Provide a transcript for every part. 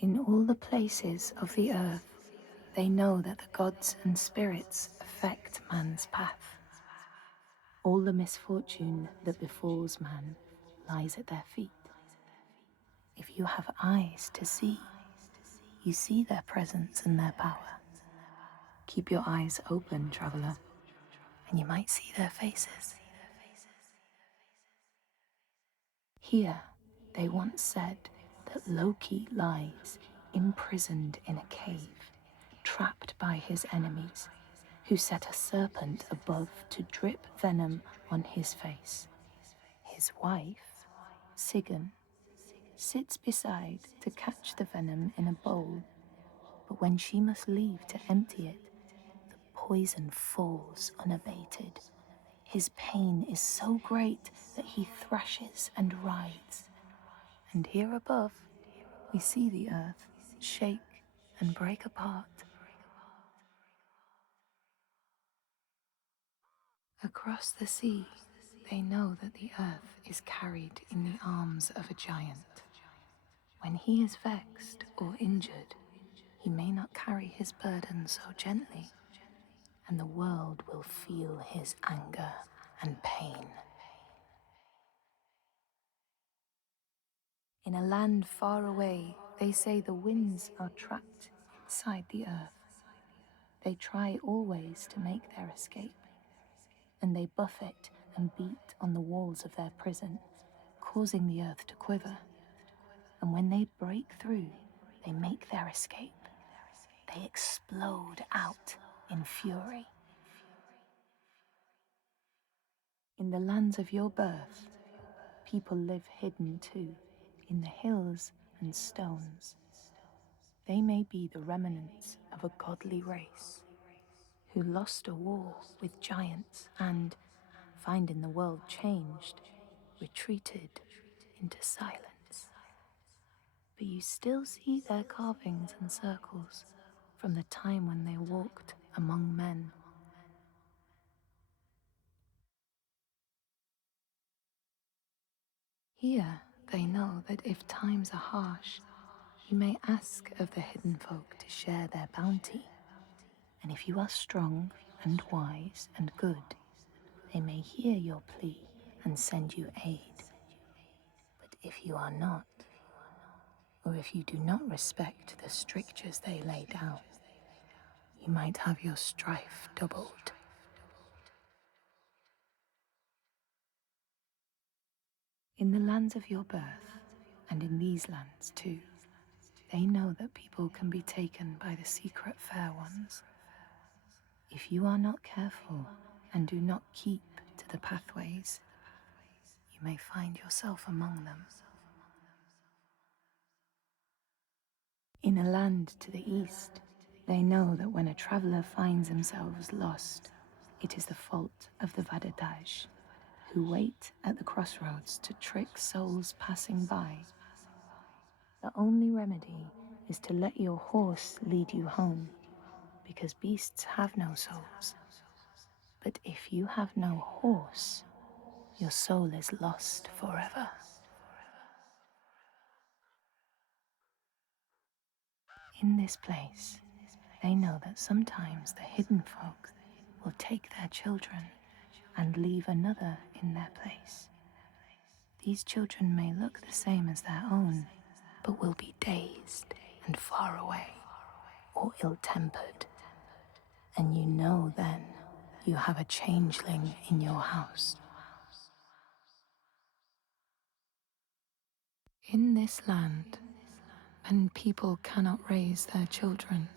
In all the places of the earth, they know that the gods and spirits affect man's path. All the misfortune that befalls man lies at their feet. If you have eyes to see, you see their presence and their power. Keep your eyes open, traveler, and you might see their faces. Here, they once said that Loki lies imprisoned in a cave, trapped by his enemies, who set a serpent above to drip venom on his face. His wife, Sigyn, sits beside to catch the venom in a bowl, but when she must leave to empty it, the poison falls unabated. His pain is so great that he thrashes and writhes. And here above, we see the earth shake and break apart. Across the sea, they know that the earth is carried in the arms of a giant. When he is vexed or injured, he may not carry his burden so gently, and the world will feel his anger and pain. In a land far away, they say the winds are trapped inside the earth. They try always to make their escape, and they buffet and beat on the walls of their prison, causing the earth to quiver. And when they break through, they make their escape. They explode out in fury. In the lands of your birth, people live hidden too, in the hills and stones. They may be the remnants of a godly race who lost a war with giants and, finding the world changed, retreated into silence. But you still see their carvings and circles from the time when they walked among men. Here they know that if times are harsh, you may ask of the hidden folk to share their bounty. And if you are strong and wise and good, they may hear your plea and send you aid. But if you are not, or if you do not respect the strictures they lay down, you might have your strife doubled. In the lands of your birth, and in these lands too, they know that people can be taken by the secret fair ones. If you are not careful and do not keep to the pathways, you may find yourself among them. In a land to the east, they know that when a traveler finds themselves lost, it is the fault of the Vadadaj, who wait at the crossroads to trick souls passing by. The only remedy is to let your horse lead you home, because beasts have no souls. But if you have no horse, your soul is lost forever. In this place, they know that sometimes the hidden folk will take their children and leave another in their place. These children may look the same as their own, but will be dazed and far away, or ill-tempered. And you know then you have a changeling in your house. In this land, when people cannot raise their children,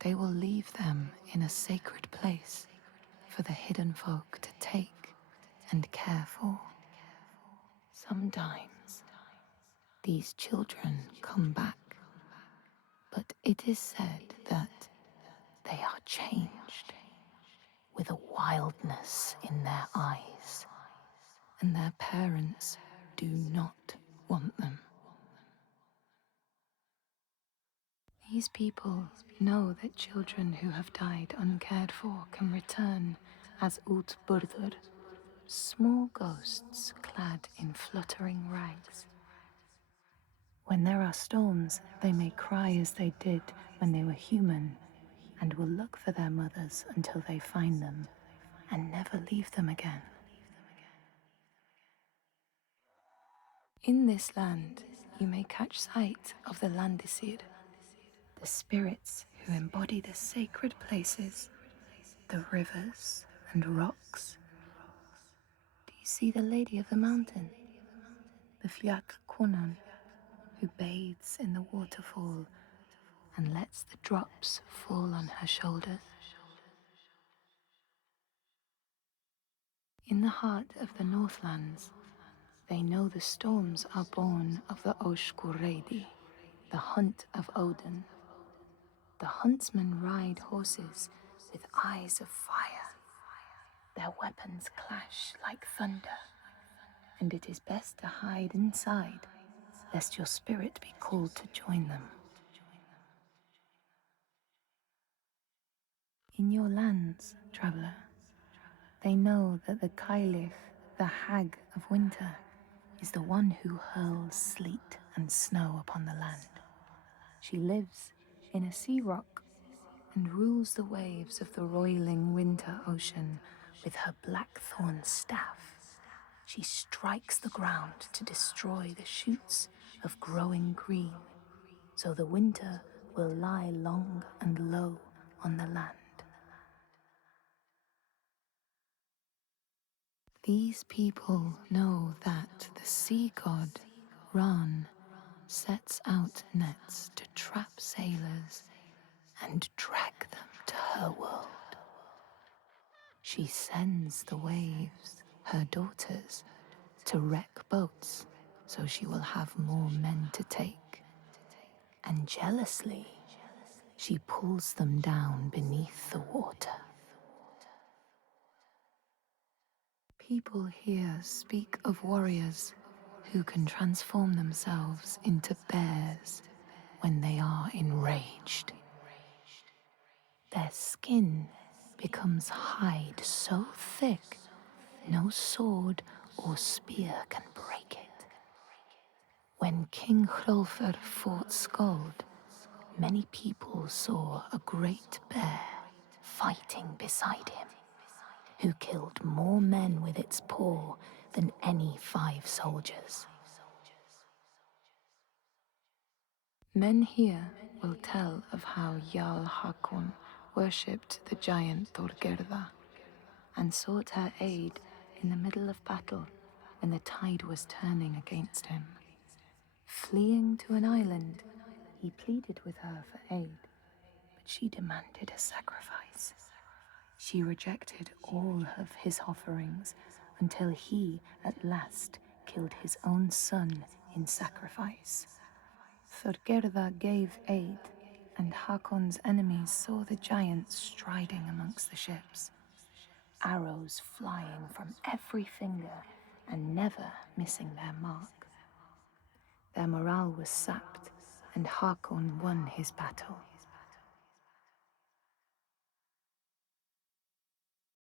they will leave them in a sacred place for the hidden folk to take and care for. Sometimes these children come back, but it is said that they are changed with a wildness in their eyes, and their parents do not want them. These people know that children who have died uncared for can return as Utburður, small ghosts clad in fluttering rags. When there are storms, they may cry as they did when they were human, and will look for their mothers until they find them, and never leave them again. In this land, you may catch sight of the Landisir, the spirits who embody the sacred places, the rivers and rocks. Do you see the Lady of the Mountain, the Fiat Kunan, who bathes in the waterfall and lets the drops fall on her shoulders? In the heart of the Northlands, they know the storms are born of the Oshkuredi, the hunt of Odin. The huntsmen ride horses with eyes of fire. Their weapons clash like thunder, and it is best to hide inside, lest your spirit be called to join them. In your lands, traveler, they know that the Kailich, the hag of winter, is the one who hurls sleet and snow upon the land. She lives in a sea rock and rules the waves of the roiling winter ocean with her blackthorn staff. She strikes the ground to destroy the shoots of growing green, so the winter will lie long and low on the land. These people know that the sea god, Ran, sets out nets to trap sailors and drag them to her world. She sends the waves, her daughters, to wreck boats so she will have more men to take. And jealously, she pulls them down beneath the water. People here speak of warriors who can transform themselves into bears when they are enraged. Their skin becomes hide so thick no sword or spear can break it. When King Hrolfr fought Skald, many people saw a great bear fighting beside him, who killed more men with its paw than any 5 soldiers. Men here will tell of how Jarl Hakon worshipped the giant Thorgerða and sought her aid in the middle of battle when the tide was turning against him. Fleeing to an island, he pleaded with her for aid, but she demanded a sacrifice. She rejected all of his offerings until he, at last, killed his own son in sacrifice. Thorgerða gave aid, and Hakon's enemies saw the giants striding amongst the ships, arrows flying from every finger and never missing their mark. Their morale was sapped, and Hakon won his battle.